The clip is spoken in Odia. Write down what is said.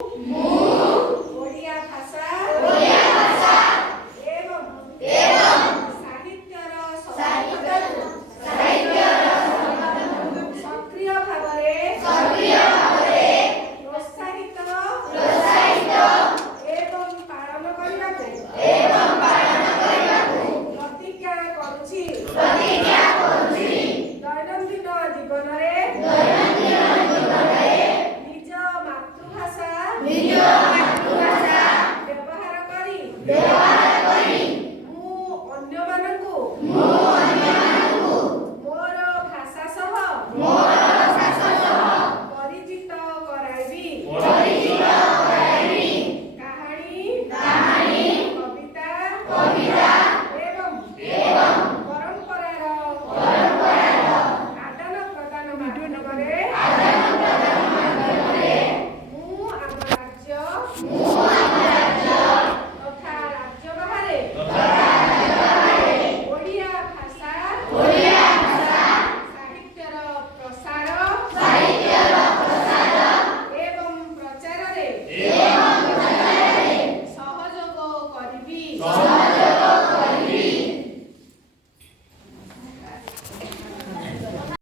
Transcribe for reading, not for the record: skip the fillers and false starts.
ଓଡ଼ିଆ ଭାଷା ଏବଂ ସାହିତ୍ୟର ସକ୍ରିୟ ଭାବରେ ପ୍ରୋତ୍ସାହିତ ଏବଂ ପାଳନ କରିବାକୁ ପ୍ରତିଜ୍ଞା କରୁଛି। ଦୈନନ୍ଦିନ ଜୀବନରେ ନିଜ ମାତୃଭାଷା ବ୍ୟବହାର କରି ମୁଁ ଅନ୍ୟମାନଙ୍କୁ ମୋର ଭାଷା ସହ ପରିଚିତ କରାଇବି। କାହାଣୀ କବିତା ଏବଂ ପରମ୍ପରାର ଆଦାନ ପ୍ରଦାନ ମାଧ୍ୟମରେ ମୁଁ ଆମ ରାଜ୍ୟ ତଥା ରାଜ୍ୟ ବାହାରେ ଓଡ଼ିଆ ଭାଷା ସାହିତ୍ୟର ପ୍ରସାର ଏବଂ ପ୍ରଚାରରେ ସହଯୋଗ କରିବି।